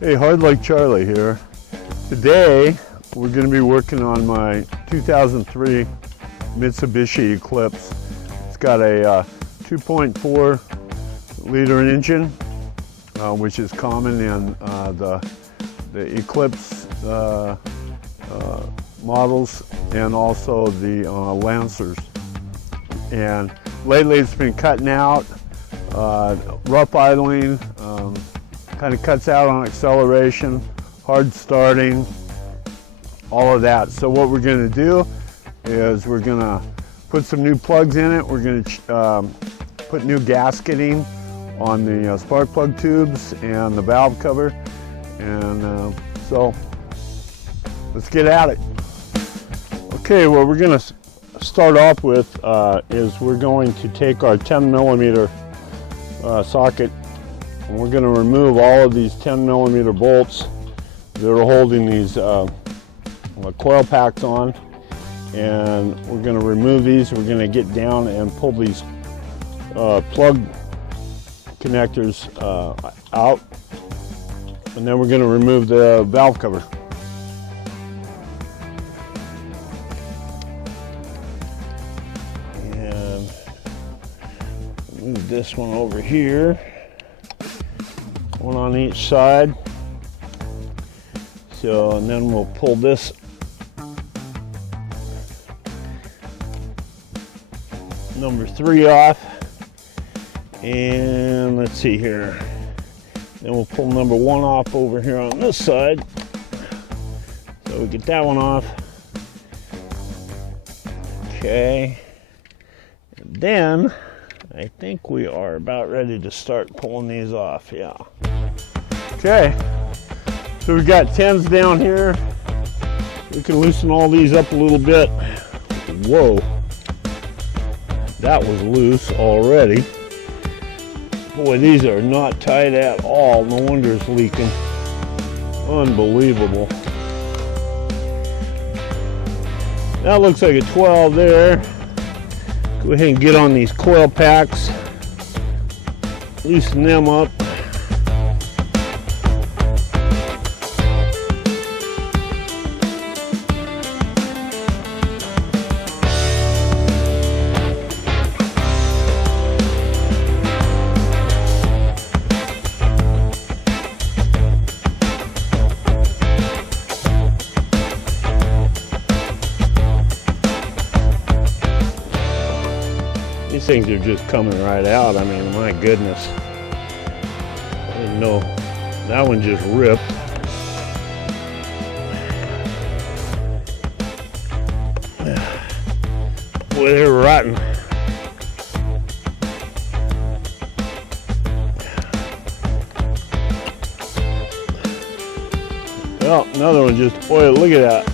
Hey, HardluckCharlie here. Today we're going to be working on my 2003 Mitsubishi Eclipse. It's got a 2.4 liter engine, which is common in the Eclipse models and also the Lancers. And lately it's been cutting out, rough idling, kind of cuts out on acceleration, hard starting, all of that. So what we're going to do is we're going to put some new plugs in it. We're going to put new gasketing on the spark plug tubes and the valve cover. And so let's get at it. Okay, what we're going to start off with is we're going to take our 10 millimeter socket, and we're going to remove all of these 10 millimeter bolts that are holding these coil packs on, and we're going to remove these. We're going to get down and pull these plug connectors out, and then we're going to remove the valve cover. And move this one over here. One on each side. So, and then we'll pull this number 3 off. And let's see here. Then we'll pull number 1 off over here on this side. So we get that one off. Okay. And then I think we are about ready to start pulling these off, yeah. Okay, so we've got 10s down here. We can loosen all these up a little bit. Whoa, that was loose already. Boy, these are not tight at all. No wonder it's leaking. Unbelievable. That looks like a 12 there. Go ahead and get on these coil packs, loosen them up. These things are just coming right out. I mean, my goodness. I didn't know. That one just ripped. Boy, they're rotten. Well, another one just, boy, look at that.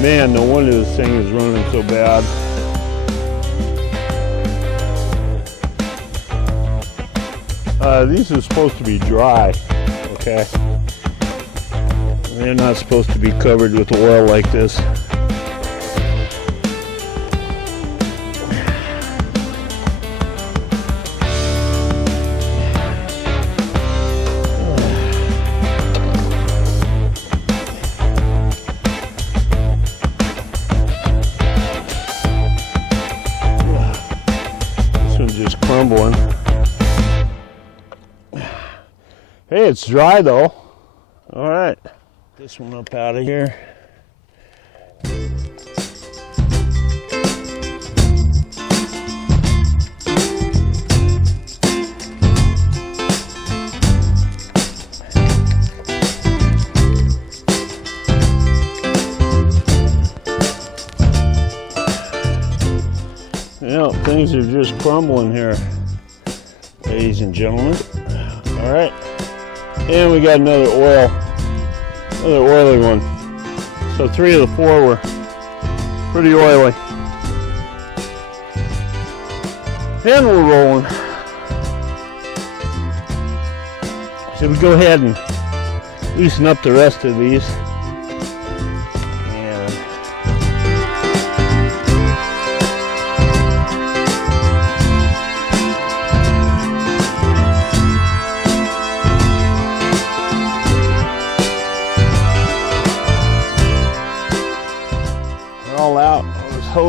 Man, no wonder this thing is running so bad. These are supposed to be dry, okay? They're not supposed to be covered with oil like this. This one's just crumbling. Hey, it's dry though. All right. This one up out of here. Yeah, things are just crumbling here, ladies and gentlemen. All right. And we got another oily one. So 3 of the 4 were pretty oily. And we're rolling. So we go ahead and loosen up the rest of these.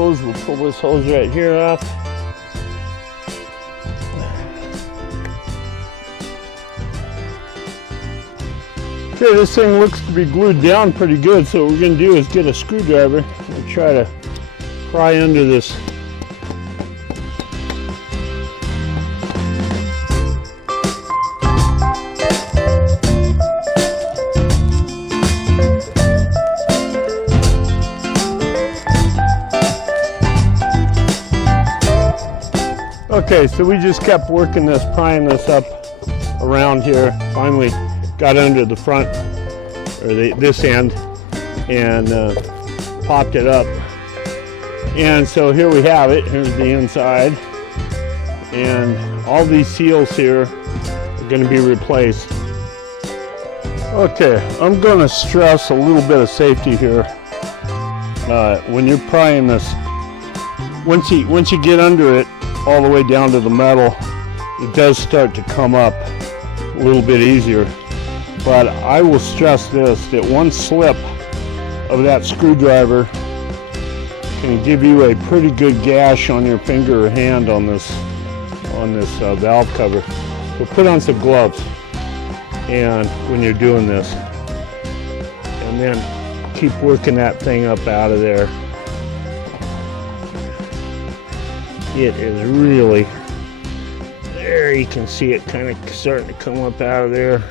hose. We'll pull this hose right here off. Okay, this thing looks to be glued down pretty good, so what we're going to do is get a screwdriver and try to pry under this. Okay, so we just kept working this, prying this up around here. Finally got under the front, or this end, and popped it up. And so here we have it. Here's the inside. And all these seals here are going to be replaced. Okay, I'm going to stress a little bit of safety here. When you're prying this, once you get under it, all the way down to the metal, it does start to come up a little bit easier. But I will stress this, that one slip of that screwdriver can give you a pretty good gash on your finger or hand on this valve cover. So put on some gloves and when you're doing this, and then keep working that thing up out of there. It is really, there you can see it kind of starting to come up out of there.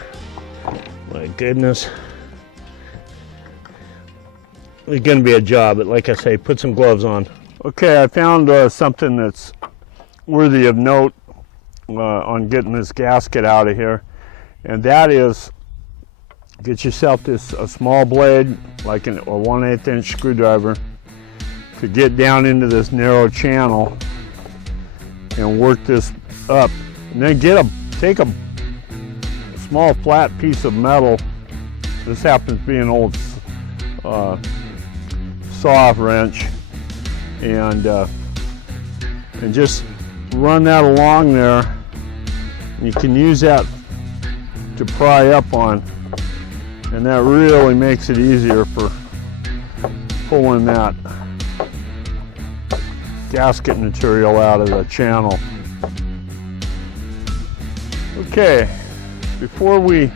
My goodness. It's going to be a job, but like I say, put some gloves on. Okay, I found something that's worthy of note on getting this gasket out of here. And that is, get yourself a small blade, like a 1/8 inch screwdriver, to get down into this narrow channel and work this up. And then take a small flat piece of metal. This happens to be an old saw wrench, and just run that along there. You can use that to pry up on, and that really makes it easier for pulling that gasket material out of the channel. Okay, before we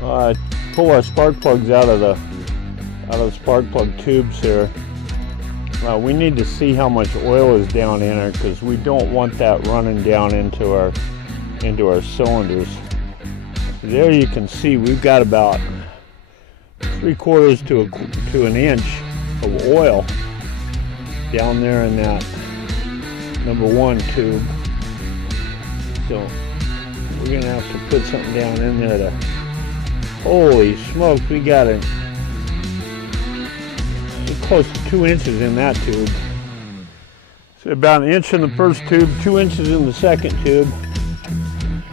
pull our spark plugs out of the spark plug tubes here, we need to see how much oil is down in there, because we don't want that running down into our cylinders. There you can see we've got about 3/4 to an inch of oil down there in that number 1 tube. So we're gonna have to put something down in there to, holy smokes, we got it close to 2 inches in that tube. So about 1 inch in the first tube, 2 inches in the second tube.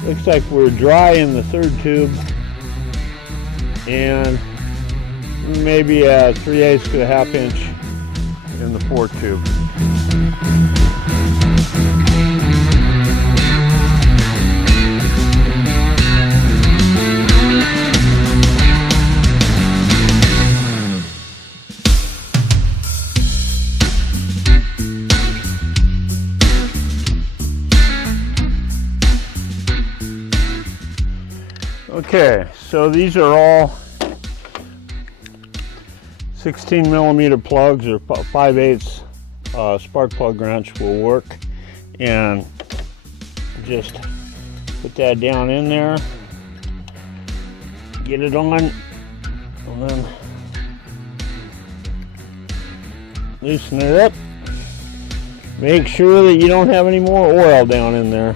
Looks like we're dry in the third tube, and maybe a 3/8 to a 1/2 inch in the fourth tube. Okay, so these are all 16 millimeter plugs, or 5/8 spark plug wrench will work. And just put that down in there, get it on, and then loosen it up. Make sure that you don't have any more oil down in there.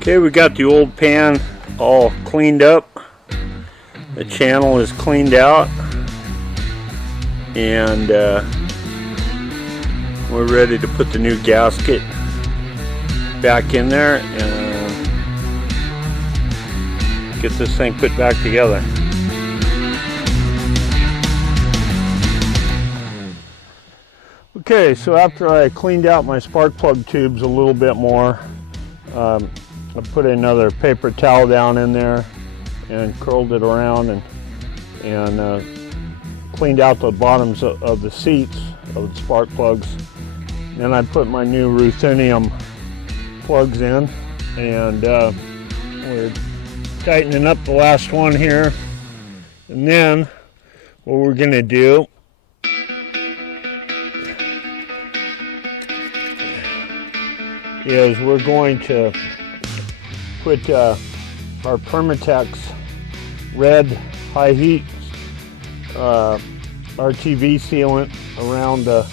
Okay, we got the old pan all cleaned up. The channel is cleaned out, and we're ready to put the new gasket back in there. get this thing put back together. Okay, so after I cleaned out my spark plug tubes a little bit more, I put another paper towel down in there and curled it around and cleaned out the bottoms of the seats of the spark plugs. Then I put my new ruthenium plugs in, and we're tightening up the last one here. And then what we're going to do is we're going to put our Permatex red high heat RTV sealant around the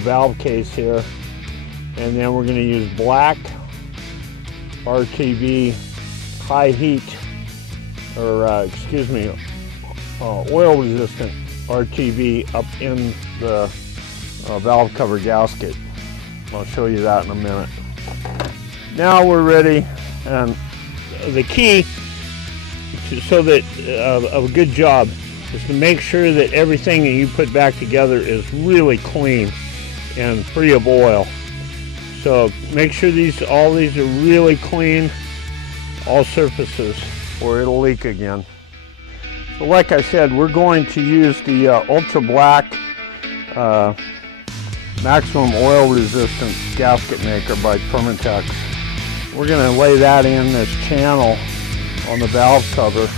valve case here, and then we're going to use black RTV high heat, or oil resistant RTV up in the valve cover gasket. I'll show you that in a minute. Now we're ready, and the key of a good job is to make sure that everything that you put back together is really clean and free of oil. So make sure all these are really clean, all surfaces, or it'll leak again. So like I said, we're going to use the ultra black maximum oil resistance gasket maker by Permatex. We're going to lay that in this channel on the valve cover,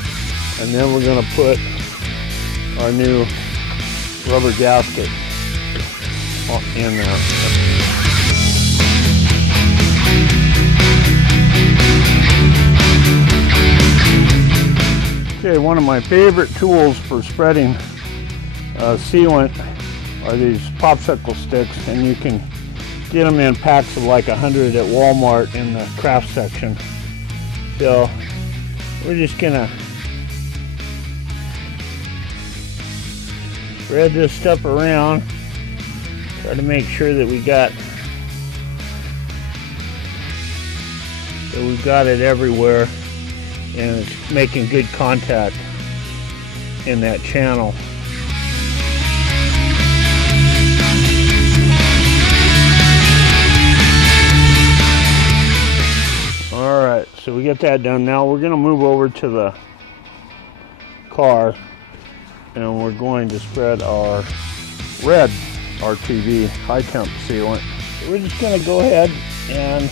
and then we're going to put our new rubber gasket in there. Okay, one of my favorite tools for spreading sealant are these popsicle sticks, and you can get them in packs of like 100 at Walmart in the craft section. So we're just gonna spread this stuff around, try to make sure that we've got it everywhere and it's making good contact in that channel. Alright, so we get that done. Now we're going to move over to the car, and we're going to spread our red RTV high temp sealant. So we're just going to go ahead and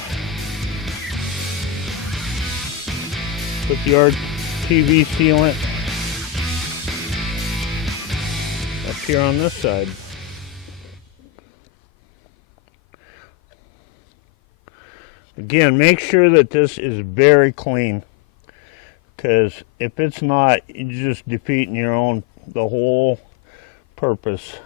put the RTV sealant up here on this side. Again, make sure that this is very clean, because if it's not, you're just defeating the whole purpose.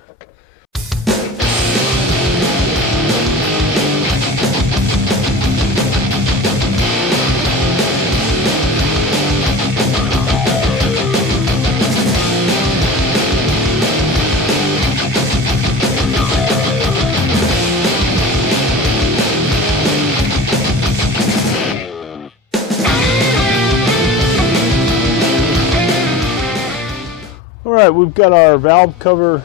Alright, we've got our valve cover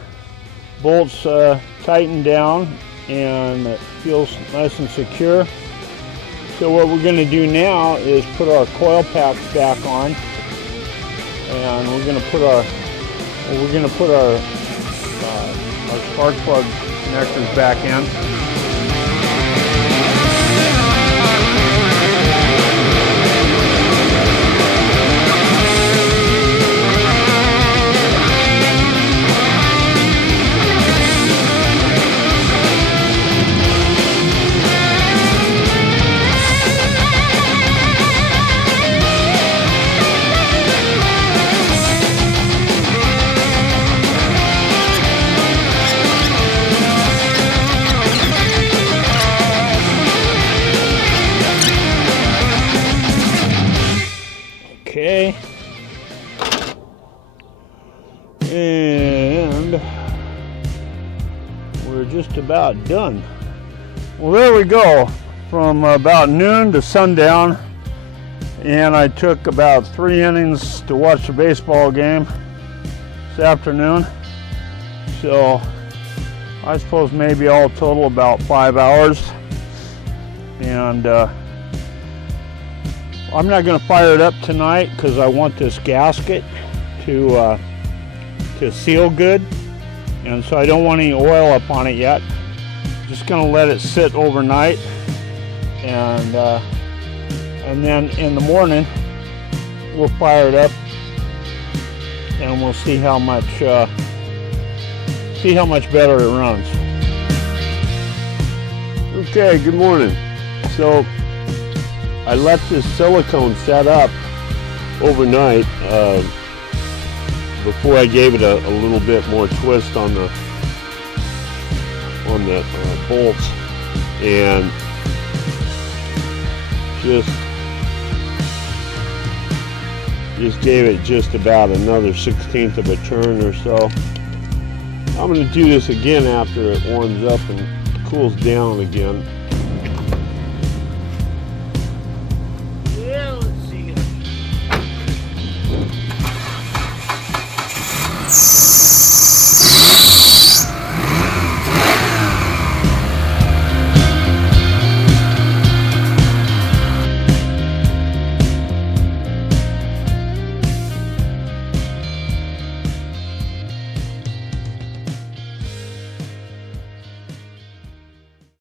bolts tightened down, and it feels nice and secure. So what we're going to do now is put our coil packs back on, and we're going to put our spark plug connectors back in. Okay, and we're just about done. Well, there we go. From about noon to sundown, and I took about 3 innings to watch the baseball game this afternoon. So I suppose maybe all total about 5 hours. And I'm not going to fire it up tonight because I want this gasket to seal good, and so I don't want any oil up on it yet. Just going to let it sit overnight, and then in the morning we'll fire it up and we'll see how much better it runs. Okay, good morning. So I let this silicone set up overnight before I gave it a little bit more twist on the bolts, and just gave it just about another 1/16 of a turn or so. I'm going to do this again after it warms up and cools down again.